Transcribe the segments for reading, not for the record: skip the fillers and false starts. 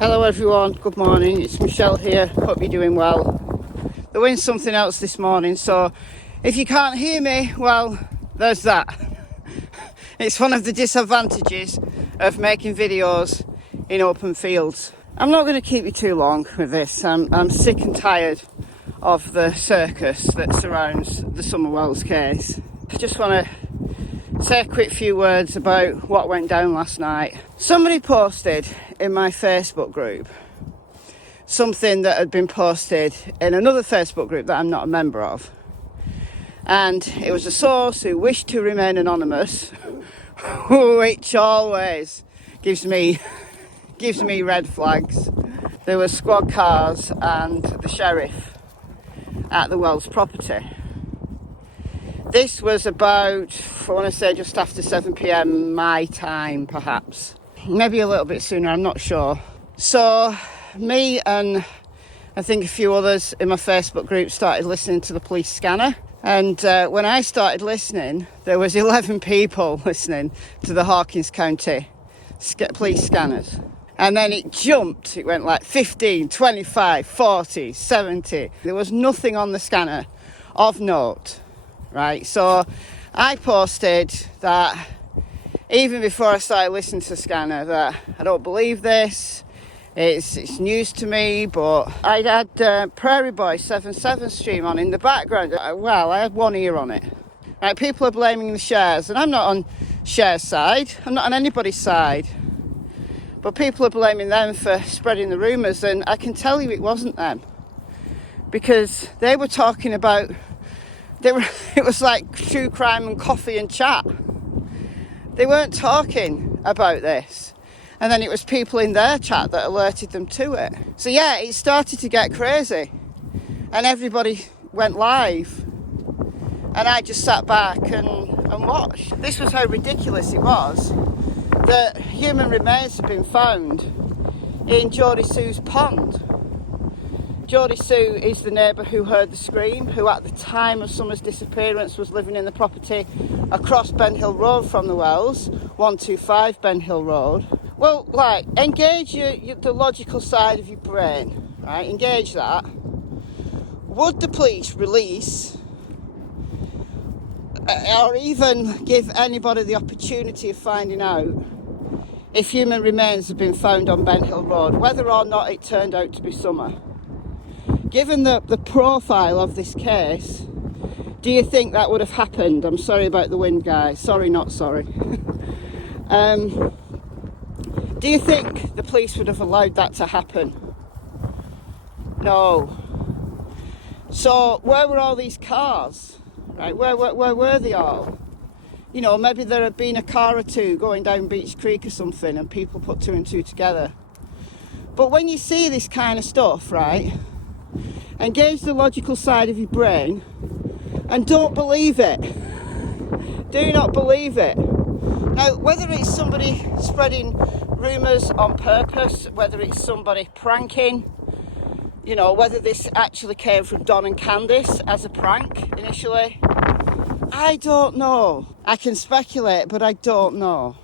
Hello everyone, good morning, it's Michelle here, hope you're doing well. The wind's something else this morning, so if you can't hear me, well, there's that. It's one of the disadvantages of making videos in open fields. I'm not going to keep you too long with this. I'm sick and tired of the circus that surrounds the Summer Wells case. I just want to say a quick few words about what went down last night. Somebody posted in my Facebook group something that had been posted in another Facebook group that I'm not a member of, and it was a source who wished to remain anonymous, which always gives me red flags. There were squad cars and the sheriff at the Wells property. This was about, I want to say, just after 7 p.m. my time, perhaps. Maybe a little bit sooner, I'm not sure. So, me and I think a few others in my Facebook group started listening to the police scanner. And when I started listening, there was 11 people listening to the Hawkins County police scanners. And then it jumped. It went like 15, 25, 40, 70. There was nothing on the scanner of note. Right, so I posted that even before I started listening to the scanner that I don't believe this, it's news to me, but I had Prairie Boy 7/7 stream on in the background. Well, I had one ear on it. Right, people are blaming the shares, and I'm not on share's side, I'm not on anybody's side, but people are blaming them for spreading the rumours, and I can tell you it wasn't them, because they were talking about it was like true crime and coffee and chat. They weren't talking about this. And then it was people in their chat that alerted them to it. So yeah, it started to get crazy. And everybody went live. And I just sat back and watched. This was how ridiculous it was. That human remains had been found in Geordie Sue's pond. Geordie Sue is the neighbour who heard the scream, who at the time of Summer's disappearance was living in the property across Ben Hill Road from the Wells, 125 Ben Hill Road. Well, like, engage the logical side of your brain, right? Engage that. Would the police release or even give anybody the opportunity of finding out if human remains have been found on Ben Hill Road, whether or not it turned out to be Summer? Given the profile of this case, do you think that would have happened? I'm sorry about the wind, guys. Sorry, not sorry. Do you think the police would have allowed that to happen? No. So where were all these cars? Right? Where were they all? You know, maybe there had been a car or two going down Beach Creek or something, and people put two and two together. But when you see this kind of stuff, right? Engage the logical side of your brain and don't believe it. Do not believe it. Now, whether it's somebody spreading rumours on purpose, whether it's somebody pranking, you know, whether this actually came from Don and Candice as a prank initially, I don't know. I can speculate, but I don't know.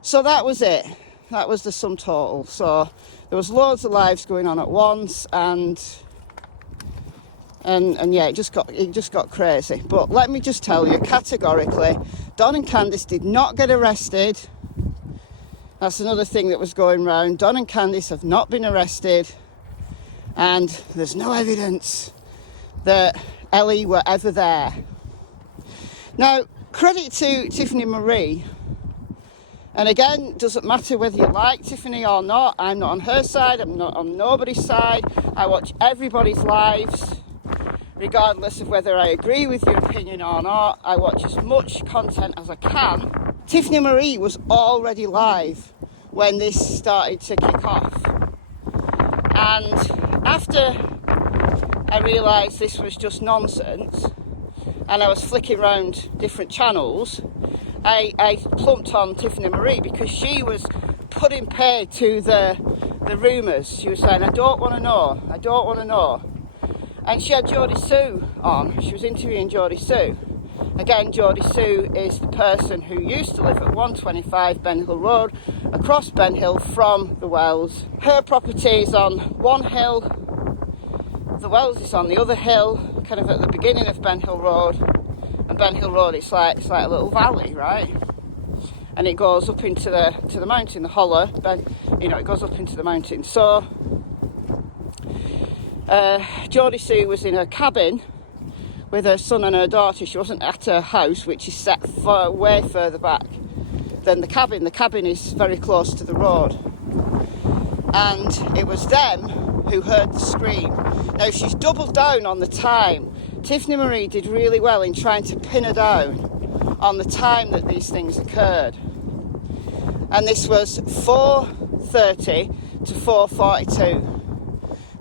So that was it. That was the sum total. So there was loads of lives going on at once, and yeah, it just got crazy. But let me just tell you categorically, Don and Candice did not get arrested. That's another thing that was going round. Don and Candice have not been arrested, and there's no evidence that Ellie were ever there. Now, credit to Tiffany Marie. And again, doesn't matter whether you like Tiffany or not. I'm not on her side. I'm not on nobody's side. I watch everybody's lives, regardless of whether I agree with your opinion or not. I watch as much content as I can. Tiffany Marie was already live when this started to kick off. And after I realised this was just nonsense, and I was flicking around different channels, I plumped on Tiffany Marie because she was putting pay to the rumours. She was saying, I don't want to know. And she had Geordie Sue on. She was interviewing Geordie Sue. Again, Geordie Sue is the person who used to live at 125 Ben Hill Road, across Ben Hill from the Wells. Her property is on one hill, the Wells is on the other hill, kind of at the beginning of Ben Hill Road. And Ben Hill Road, it's like a little valley, right? And it goes up into the mountain, the hollow. It goes up into the mountain. So Geordie Sue was in her cabin with her son and her daughter. She wasn't at her house, which is set way further back than the cabin. The cabin is very close to the road. And it was them who heard the scream. Now, she's doubled down on the time. Tiffany Marie did really well in trying to pin her down on the time that these things occurred. And this was 4:30 to 4:42.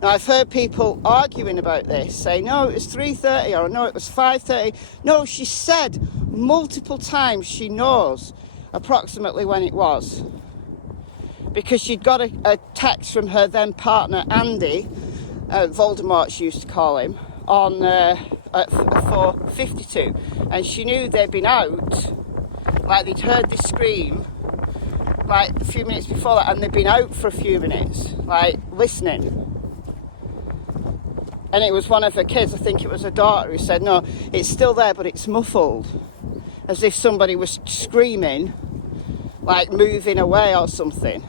Now, I've heard people arguing about this, saying, no, it was 3:30, or no, it was 5:30. No, she said multiple times she knows approximately when it was. Because she'd got a text from her then partner, Andy, Voldemort she used to call him, on at 4:52. And she knew they'd been out, like they'd heard this scream, like a few minutes before that, and they'd been out for a few minutes, like listening. And it was one of her kids, I think it was her daughter, who said, no, it's still there, but it's muffled. As if somebody was screaming, like moving away or something.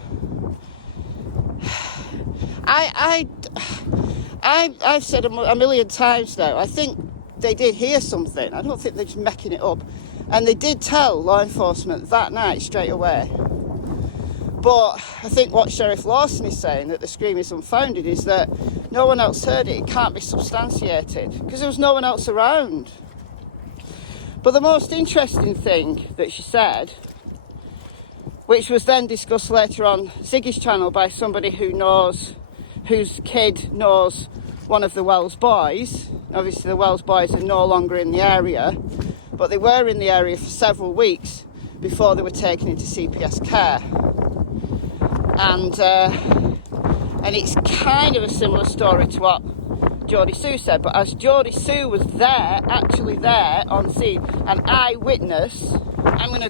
I've said a million times now, I think they did hear something. I don't think they're just making it up. And they did tell law enforcement that night straight away. But I think what Sheriff Lawson is saying, that the scream is unfounded, is that no one else heard it. It can't be substantiated because there was no one else around. But the most interesting thing that she said, which was then discussed later on Ziggy's channel by somebody whose kid knows one of the Wells boys. Obviously the Wells boys are no longer in the area, but they were in the area for several weeks before they were taken into CPS care. And it's kind of a similar story to what Geordie Sue said, but as Geordie Sue was actually there on scene, an eyewitness, I'm going to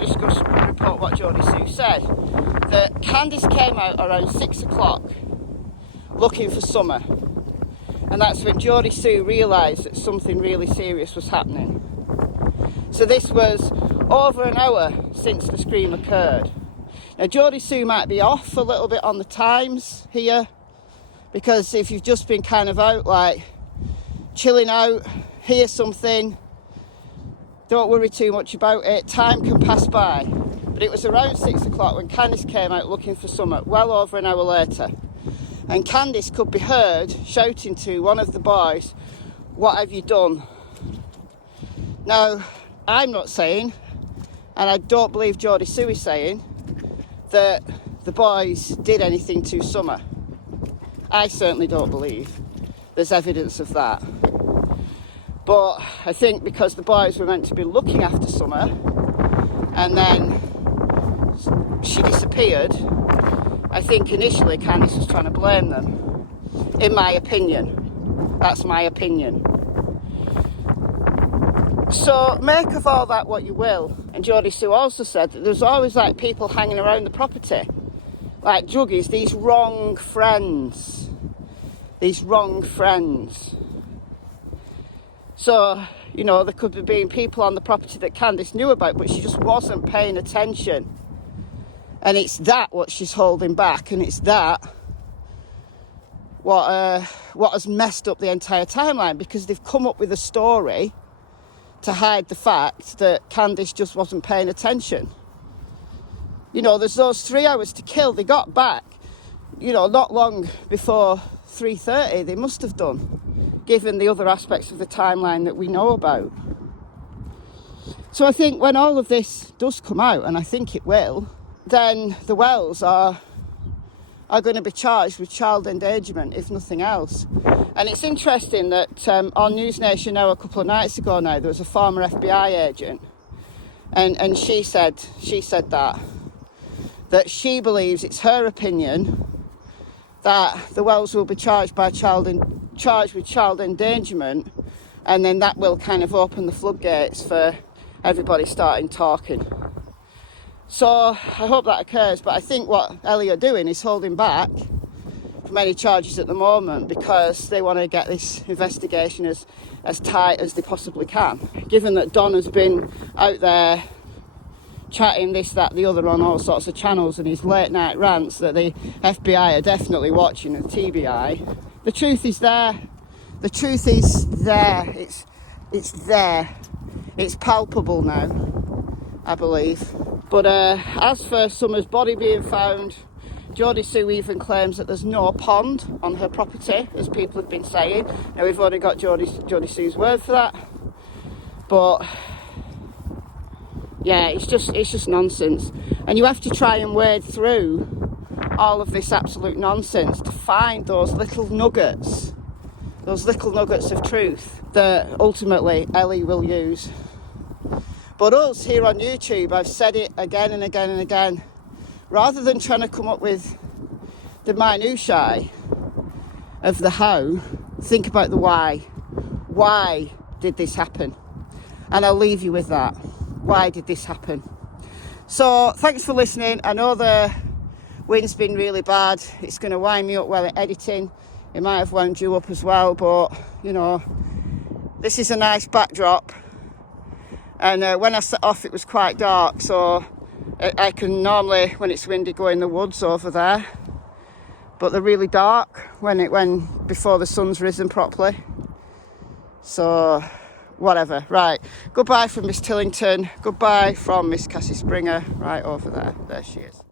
just go report what Geordie Sue said, that Candice came out around 6 o'clock looking for Summer, and that's when Geordie Sue realised that something really serious was happening. So this was over an hour since the scream occurred. Now, Geordie Sue might be off a little bit on the times here, because if you've just been kind of out, like chilling out, hear something, don't worry too much about it, time can pass by. But it was around 6 o'clock when Candice came out looking for Summer, well over an hour later. And Candice could be heard shouting to one of the boys, "What have you done?" Now, I'm not saying, and I don't believe Geordie Sue is saying, that the boys did anything to Summer. I certainly don't believe there's evidence of that. But I think because the boys were meant to be looking after Summer and then she disappeared, I think initially Candice was trying to blame them. In my opinion. That's my opinion. So make of all that what you will. And Geordie Sue also said that there's always like people hanging around the property, like druggies, these wrong friends. So, you know, there could be being people on the property that Candice knew about, but she just wasn't paying attention. And it's that what she's holding back, and it's that what has messed up the entire timeline, because they've come up with a story to hide the fact that Candice just wasn't paying attention. You know, there's those 3 hours to kill. They got back, you know, not long before 3:30. They must have done, given the other aspects of the timeline that we know about. So I think when all of this does come out, and I think it will, then the Wells are going to be charged with child endangerment, if nothing else. And it's interesting that on News Nation now, a couple of nights ago now, there was a former FBI agent, and she said that she believes, it's her opinion, that the Wells will be charged with child endangerment, and then that will kind of open the floodgates for everybody starting talking. So I hope that occurs, but I think what Ellie are doing is holding back from any charges at the moment because they want to get this investigation as tight as they possibly can. Given that Don has been out there chatting this, that, the other on all sorts of channels, and his late night rants that the FBI are definitely watching, and TBI, the truth is there. The truth is there. It's there. It's palpable now, I believe. But as for Summer's body being found, Jodie Sue even claims that there's no pond on her property, as people have been saying. Now, we've already got Jodie Sue's word for that. But yeah, it's just nonsense. And you have to try and wade through all of this absolute nonsense to find those little nuggets of truth that ultimately Ellie will use. But us here on YouTube, I've said it again and again and again, rather than trying to come up with the minutiae of the how, think about the why. Why did this happen? And I'll leave you with that. Why did this happen? So thanks for listening. I know the wind's been really bad. It's going to wind me up while I'm editing. It might have wound you up as well, but you know, this is a nice backdrop. And when I set off, it was quite dark, so I can normally, when it's windy, go in the woods over there. But they're really dark before the sun's risen properly. So, whatever. Right. Goodbye from Miss Tillington. Goodbye from Miss Cassie Springer. Right over there. There she is.